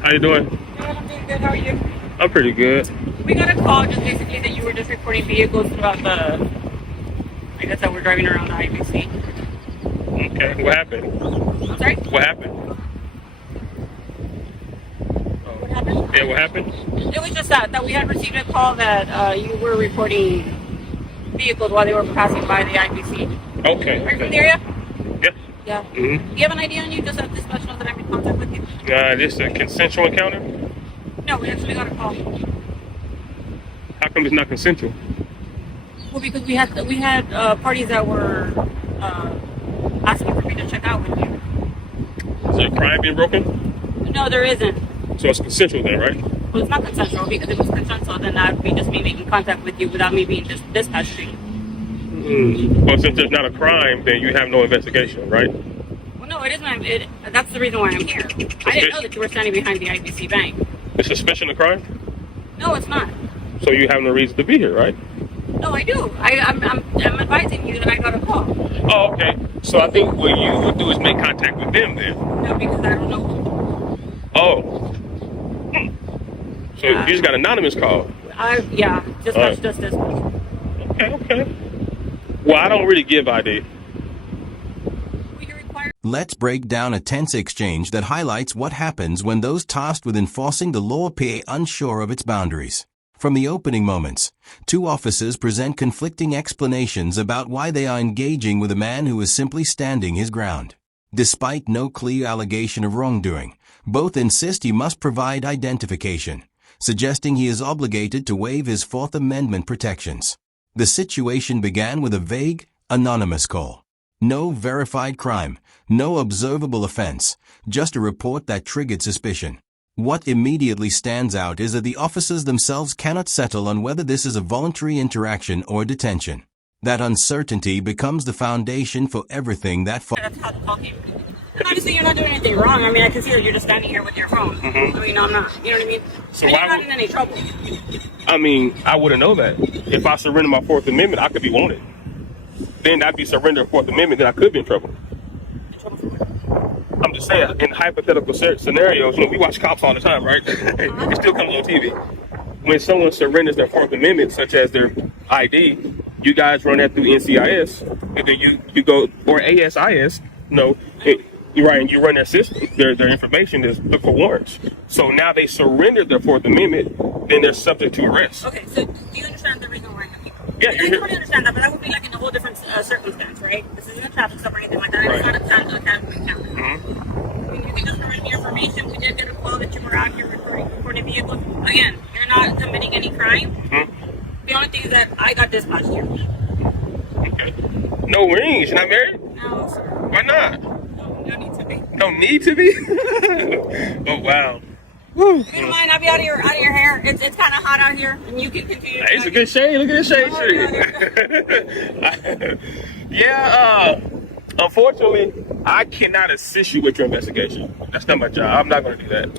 How you doing? Good, I'm doing good. How are you? I'm pretty good. We got a call just basically that you were just reporting vehicles throughout the, I guess that we're driving around the IBC. Okay, what happened? I'm sorry? What happened? What happened? Yeah, what happened? It was just that we had received a call that you were reporting vehicles while they were passing by the IBC. Okay. Are you from the area? Yeah. Yeah. Mm-hmm. Do you have an idea on you just at dispatch knows that I'm in contact with you? This a consensual encounter? No, we actually got a call. How come it's not consensual? Well, because we had parties that were asking for me to check out with you. Is there a crime being broken? No, there isn't. So it's consensual then, right? Well, it's not consensual because if it was consensual, then that would be just me making contact with you without me being just dispatched to you. Well, since there's not a crime, then you have no investigation, right? Well, no, it is that's the reason why I'm here. I didn't know that you were standing behind the IBC bank. It's suspicion of crime? No, it's not. So you have no reason to be here, right? No, I do. I'm advising you that I got a call. Oh, okay. So I think what you would do is make contact with them then. No, because I don't know. Oh. So you just got an anonymous call? Dispatch, just dispatch. Okay. Well, I don't really give ID. Let's break down a tense exchange that highlights what happens when those tasked with enforcing the law appear unsure of its boundaries. From the opening moments, two officers present conflicting explanations about why they are engaging with a man who is simply standing his ground. Despite no clear allegation of wrongdoing, both insist he must provide identification, suggesting he is obligated to waive his Fourth Amendment protections. The situation began with a vague, anonymous call. No verified crime, no observable offense, just a report that triggered suspicion. What immediately stands out is that the officers themselves cannot settle on whether this is a voluntary interaction or detention. That uncertainty becomes the foundation for everything that follows. That's how the call came. Obviously, you're not doing anything wrong. I mean, I can see that you're just standing here with your phone. Mm-hmm. I mean, I'm not. You know what I mean? So and you're not in any trouble. I mean, I wouldn't know that. If I surrender my Fourth Amendment, I could be wanted. Then I'd be surrendering Fourth Amendment, then I could be in trouble. In trouble for what? I'm just saying, in hypothetical scenarios, we watch cops all the time, right? It still comes on TV. When someone surrenders their Fourth Amendment, such as their ID, you guys run that through NCIS, and then you go, or ASIS, you're right, and you run their system, their information is look for warrants. So now they surrendered their Fourth Amendment, then they're subject to arrest. Okay, so do you understand the reason why I'm here? Yeah, I totally understand that, but that would be like in a whole different circumstance, right? This isn't a traffic stop or anything like that. Right. It's not a casual encounter. Mm-hmm. I mean, you can just provide me information. We did get a call that you were out here reporting vehicles. Again, you're not committing any crime. Mm-hmm. The only thing is that I got dispatched here. Okay. No rings. You're not married? No, sir. Why not? No need to be. No need to be? Oh, wow. If you don't mind, I'll be out of your hair. It's kind of hot out here, and you can continue. Hey, it's a good shade. Look at this shade. Yeah, unfortunately, I cannot assist you with your investigation. That's not my job. I'm not going to do that.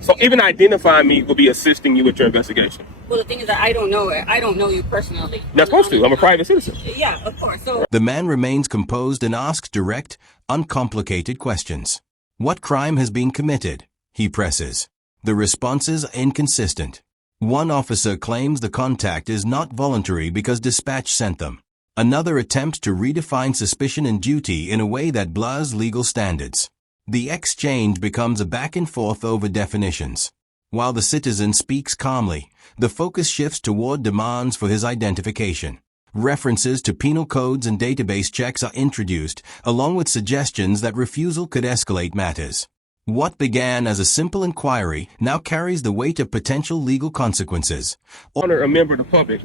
So even identifying me will be assisting you with your investigation. Well, the thing is that I don't know it. I don't know you personally. You're not supposed to. I'm a private citizen. Yeah, of course. So The man remains composed and asks direct, uncomplicated questions. What crime has been committed? He presses. The responses are inconsistent. One officer claims the contact is not voluntary because dispatch sent them. Another attempts to redefine suspicion and duty in a way that blurs legal standards. The exchange becomes a back and forth over definitions. While the citizen speaks calmly, the focus shifts toward demands for his identification. References to penal codes and database checks are introduced, along with suggestions that refusal could escalate matters. What began as a simple inquiry now carries the weight of potential legal consequences. Honor a member of the public,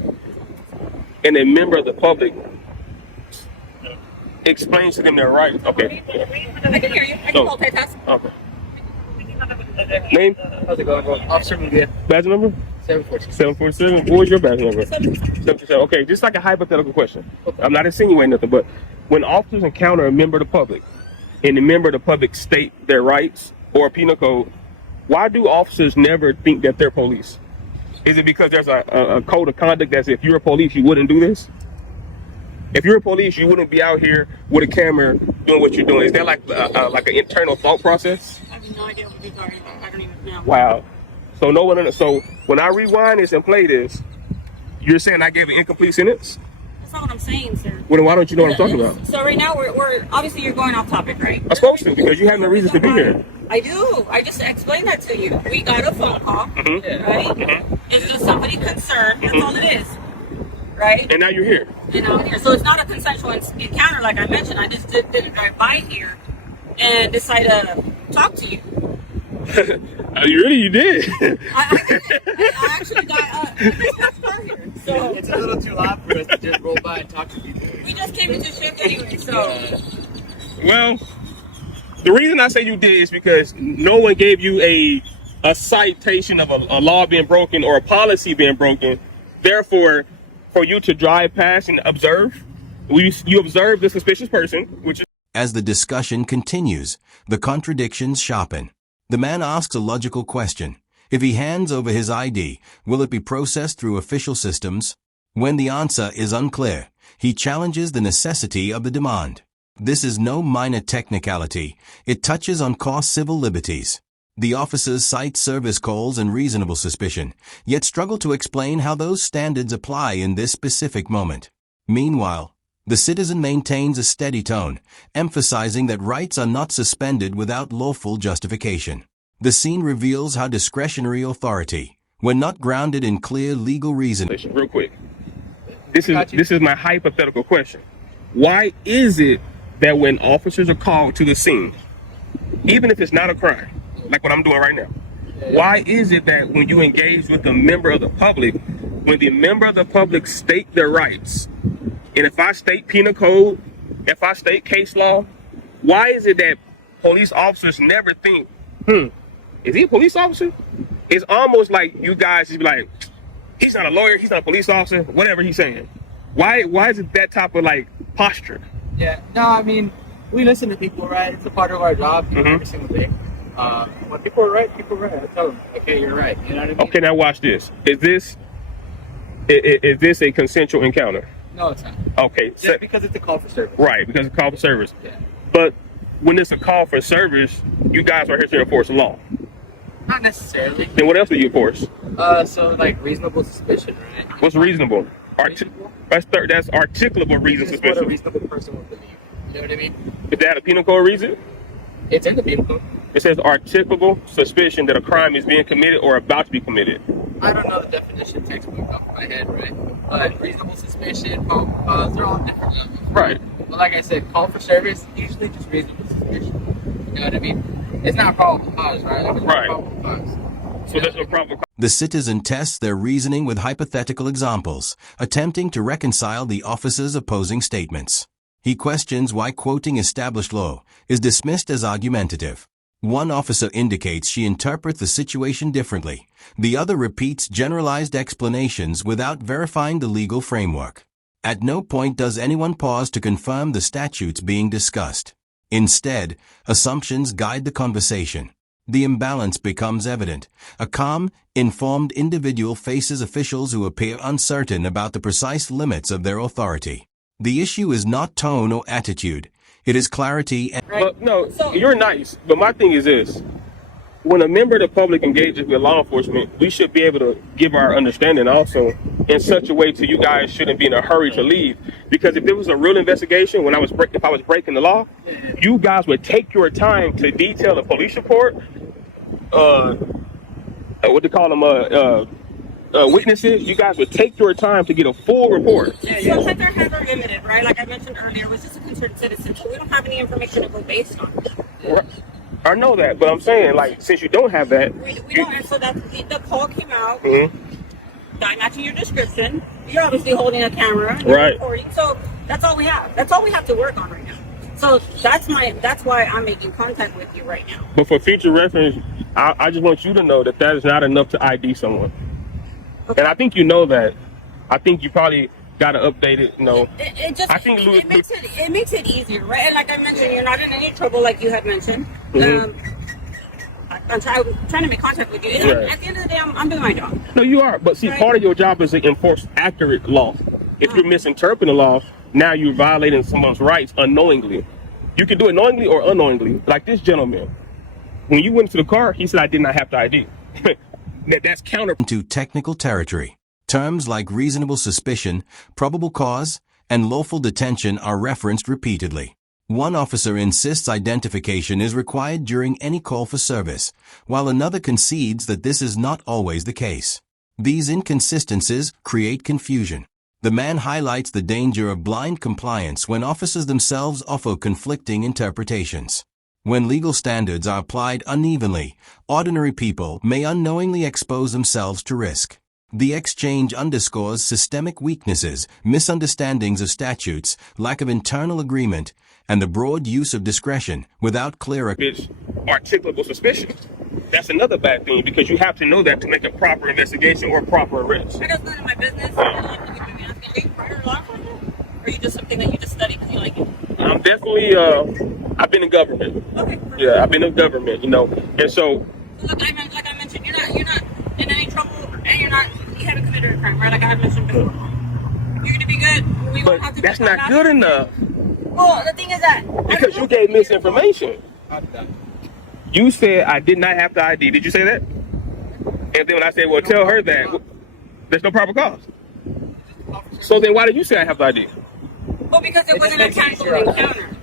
and a member of the public explains to them their rights. Okay. I can hear you. I can multitask. Okay. Name? How's it going? Officer Media. Badge number? 747. 747. What was your badge number? 747. Okay, just like a hypothetical question. Okay. I'm not insinuating nothing, but when officers encounter a member of the public, and the member of the public state their rights or a penal code, why do officers never think that they're police? Is it because there's a code of conduct that says if you're a police, you wouldn't do this? If you're a police, you wouldn't be out here with a camera doing what you're doing. Is that like an internal thought process? I've no idea what these are either. I don't even know. Wow. So no one. So when I rewind this and play this, you're saying I gave an incomplete sentence? That's not what I'm saying, sir. Well, then why don't you know what I'm talking about? So right now we're obviously you're going off topic, right? I'm supposed to, because you have no reason to be here. I do. I just explained that to you. We got a phone call, right? It's just somebody concerned. That's all it is, right? And now you're here. And I'm here. So it's not a consensual encounter, like I mentioned. I just didn't drive by here and decide to talk to you. You did. I actually got this car here. So It's a little too loud for us to just roll by and talk to people. we just came into shift anyway. So Well, the reason I say you did is because no one gave you a citation of a law being broken or a policy being broken. Therefore, for you to drive past and observe, you observe the suspicious person, which is. As the discussion continues, the contradictions sharpen. The man asks a logical question. If he hands over his ID, will it be processed through official systems? When the answer is unclear, he challenges the necessity of the demand. This is no minor technicality. It touches on core civil liberties. The officers cite service calls and reasonable suspicion, yet struggle to explain how those standards apply in this specific moment. Meanwhile, the citizen maintains a steady tone, emphasizing that rights are not suspended without lawful justification. The scene reveals how discretionary authority, when not grounded in clear legal reasoning. Real quick, this is my hypothetical question. Why is it that when officers are called to the scene, even if it's not a crime, like what I'm doing right now, why is it that when you engage with a member of the public, when the member of the public state their rights, and if I state penal code, if I state case law, why is it that police officers never think, is he a police officer? It's almost like you guys just be like, he's not a lawyer, he's not a police officer, whatever he's saying. Why is it that type of like posture? Yeah, no, I mean, we listen to people, right? It's a part of our job every single day. When people are right, I tell them, okay, you're right. You know what I mean? Okay, now watch this. Is this a consensual encounter? No, it's not. Okay, Just because it's a call for service. right, because it's a call for service. Yeah. But when it's a call for service, you guys are here to enforce the law. Not necessarily. Then what else do you enforce? So like reasonable suspicion, right? What's reasonable? Reasonable? That's articulable reason It's what a suspicion. reasonable person would believe. You know what I mean? Is that a penal code reason? It's in the penal code. It says articulable suspicion that a crime is being committed or about to be committed. I don't know the definition textbook off my head, right? But reasonable suspicion, probable cause, they're all different levels. Right. But like I said, call for service, usually just reasonable suspicion. You know what I mean? It's not probable cause, right? Like, it's not Right. probable cause. So there's no probable cause. The citizen tests their reasoning with hypothetical examples, attempting to reconcile the officer's opposing statements. He questions why quoting established law is dismissed as argumentative. One officer indicates she interprets the situation differently. The other repeats generalized explanations without verifying the legal framework. At no point does anyone pause to confirm the statutes being discussed. Instead, assumptions guide the conversation. The imbalance becomes evident. A calm, informed individual faces officials who appear uncertain about the precise limits of their authority. The issue is not tone or attitude. It is clarity and... right. But no, you're nice. But my thing is this. When a member of the public engages with law enforcement, we should be able to give our understanding also in such a way to you guys shouldn't be in a hurry to leave. Because if there was a real investigation, if I was breaking the law, you guys would take your time to detail a police report, what they call them, witnesses. You guys would take your time to get a full report. Sometimes our hands are limited, right? Like I mentioned earlier, it was just a concerned citizen, so we don't have any information to go based on. Right. I know that, but I'm saying, like, since you don't have that, We don't, and so the call came out, Mhm. matching your description. You're obviously holding a camera, and you're Right. recording, so that's all we have. That's all we have to work on right now. So that's why I'm making contact with you right now. But for future reference, I just want you to know that is not enough to ID someone. Okay. And I think you know that. I think you probably got to update it, you know. It just I think Louis- it makes it easier, right? And like I mentioned, you're not in any trouble, like you had mentioned. Mhm. I'm trying to make contact with you. And Right. at the end of the day, I'm doing my job. No, you are. But see, Right. part of your job is to enforce accurate law. If you're misinterpreting the law, now you're violating someone's rights unknowingly. You can do it knowingly or unknowingly, like this gentleman. When you went to the car, he said, I did not have the ID. That's counter. Into technical territory. Terms like reasonable suspicion, probable cause, and lawful detention are referenced repeatedly. One officer insists identification is required during any call for service, while another concedes that this is not always the case. These inconsistencies create confusion. The man highlights the danger of blind compliance when officers themselves offer conflicting interpretations. When legal standards are applied unevenly, ordinary people may unknowingly expose themselves to risk. The exchange underscores systemic weaknesses, misunderstandings of statutes, lack of internal agreement, and the broad use of discretion without clear articulable suspicion. That's another bad thing because you have to know that to make a proper investigation or proper arrest. I guess none of my business. Are you prior law enforcement? Or are you just something that you just study because you like it? I'm definitely, I've been in government. Okay. Perfect. Yeah, I've been in government, and so. Look, like I mentioned, you're not in any trouble, and you haven't committed a crime, right? Like I had mentioned before. You're gonna be good. We won't have to. That's not good enough. Well, the thing is that because you gave misinformation. You said I did not have the ID. Did you say that? And then when I said, well, tell her that, there's no proper cause. So then why did you say I have the ID? Well, because it wasn't a casual encounter.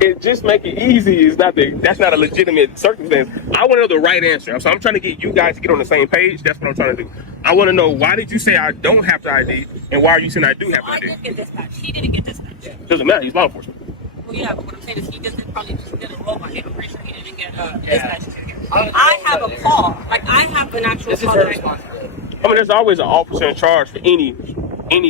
It just make it easy. That's not a legitimate circumstance. I want to know the right answer. So I'm trying to get you guys to get on the same page. That's what I'm trying to do. I want to know, why did you say I don't have the ID, and why are you saying I do have the ID? I did get dispatched. He didn't get dispatched. Doesn't matter. He's law enforcement. Well, yeah, but what I'm saying is he probably just did a roll by him. I'm pretty sure he didn't get dispatched. I have a call. Like, I have an actual call. I mean, there's always an officer in charge for any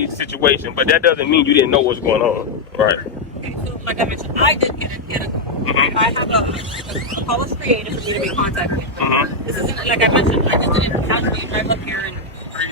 situation, but that doesn't mean you didn't know what's going on, right? Okay, so like I mentioned, I did get a call. Mm-hmm. I have a call was created for me to be contacted. Mm-hmm. This isn't, like I mentioned, I just didn't casually drive up here and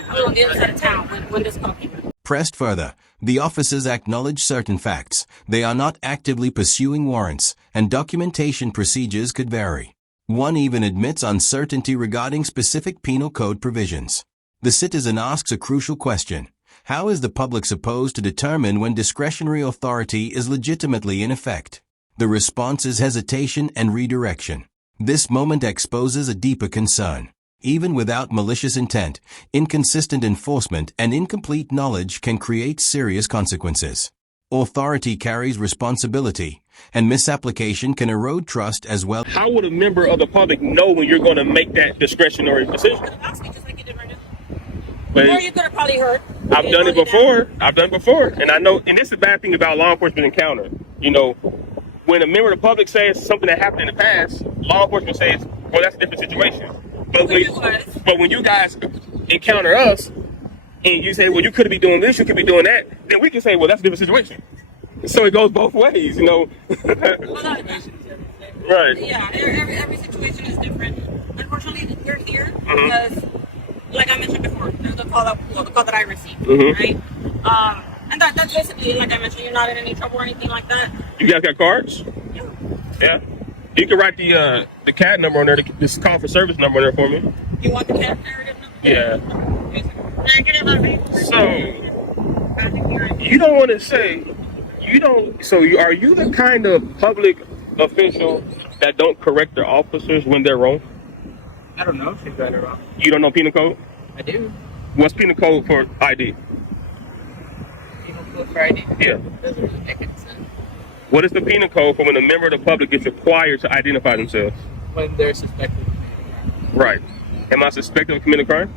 I was on the other side of town when this call came in. Pressed further, the officers acknowledge certain facts. They are not actively pursuing warrants, and documentation procedures could vary. One even admits uncertainty regarding specific penal code provisions. The citizen asks a crucial question. How is the public supposed to determine when discretionary authority is legitimately in effect? The response is hesitation and redirection. This moment exposes a deeper concern. Even without malicious intent, inconsistent enforcement and incomplete knowledge can create serious consequences. Authority carries responsibility, and misapplication can erode trust as well. How would a member of the public know when you're going to make that discretionary decision? You could have asked me just like you did right now. But or you could have probably heard. I've done it before. And I know, and this is the bad thing about law enforcement encounter. You know, when a member of the public says something that happened in the past, law enforcement says, well, that's a different situation. But when you guys encounter us and you say, well, you could be doing this, you could be doing that, then we can say, well, that's a different situation. So it goes both ways, you know. Right. Yeah, every situation is different. Unfortunately, we're here because, like I mentioned before, there's the call that I received, right? And that's basically, like I mentioned, you're not in any trouble or anything like that. You guys got cards? Yeah. Yeah. You can write the CAD number on there, this call for service number on there for me. You want the CAD narrative number? Yeah. So, you don't want to say, are you the kind of public official that don't correct their officers when they're wrong? I don't know if she's right or wrong. You don't know penal code? I do. What's penal code for ID? Penal code for ID? Yeah. Doesn't really make any sense. What is the penal code for when a member of the public gets required to identify themselves? When they're suspected of committing a crime. Right. Am I suspected of committing a crime?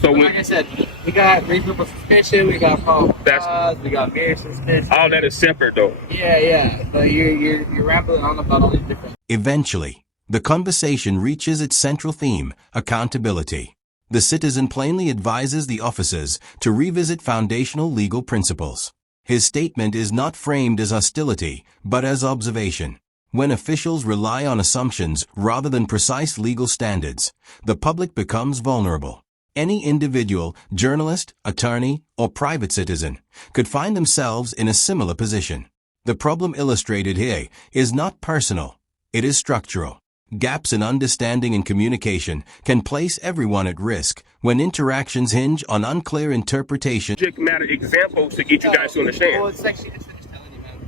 So like I said, we got reasonable suspicion, we got probable cause, we got mere suspicion. All that is separate though. Yeah. But you're rambling on about all these different. Eventually, the conversation reaches its central theme, accountability. The citizen plainly advises the officers to revisit foundational legal principles. His statement is not framed as hostility, but as observation. When officials rely on assumptions rather than precise legal standards, the public becomes vulnerable. Any individual, journalist, attorney, or private citizen could find themselves in a similar position. The problem illustrated here is not personal, it is structural. Gaps in understanding and communication can place everyone at risk when interactions hinge on unclear interpretation. Subject matter examples to get you guys to understand. Well, it's like she just finished telling you, man.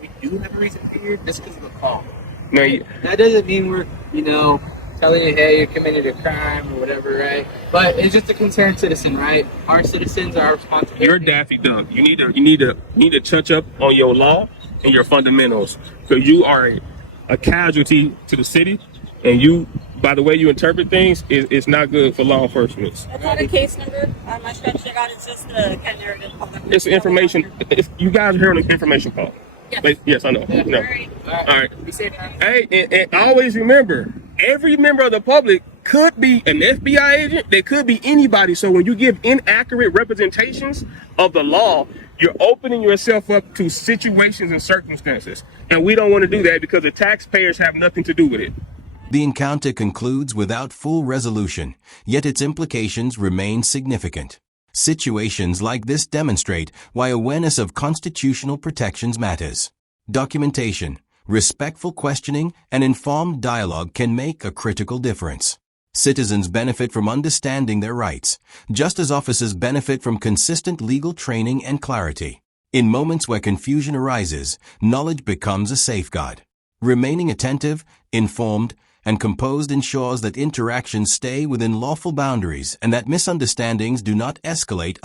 We do have a reason to fear this because of the call. Now, That doesn't mean we're, telling you, hey, you committed a crime or whatever, right? But it's just a concerned citizen, right? Our citizens are our responsibility. you're Daffy Duck. You need to touch up on your law and your fundamentals, because you are a casualty to the city, and you, by the way you interpret things, it's not good for law enforcement. That's not a case number. I should check out. It's just the kind of narrative. It's information. You guys are hearing an information call. Yes. But, yes, I know. Yeah. No. Alright. All right. Be safe, man. Hey, and always remember, every member of the public could be an FBI agent. They could be anybody. So when you give inaccurate representations of the law, you're opening yourself up to situations and circumstances. And we don't want to do that, because the taxpayers have nothing to do with it. The encounter concludes without full resolution, yet its implications remain significant. Situations like this demonstrate why awareness of constitutional protections matters. Documentation, respectful questioning, and informed dialogue can make a critical difference. Citizens benefit from understanding their rights, just as officers benefit from consistent legal training and clarity. In moments where confusion arises, knowledge becomes a safeguard. Remaining attentive, informed, and composed ensures that interactions stay within lawful boundaries and that misunderstandings do not escalate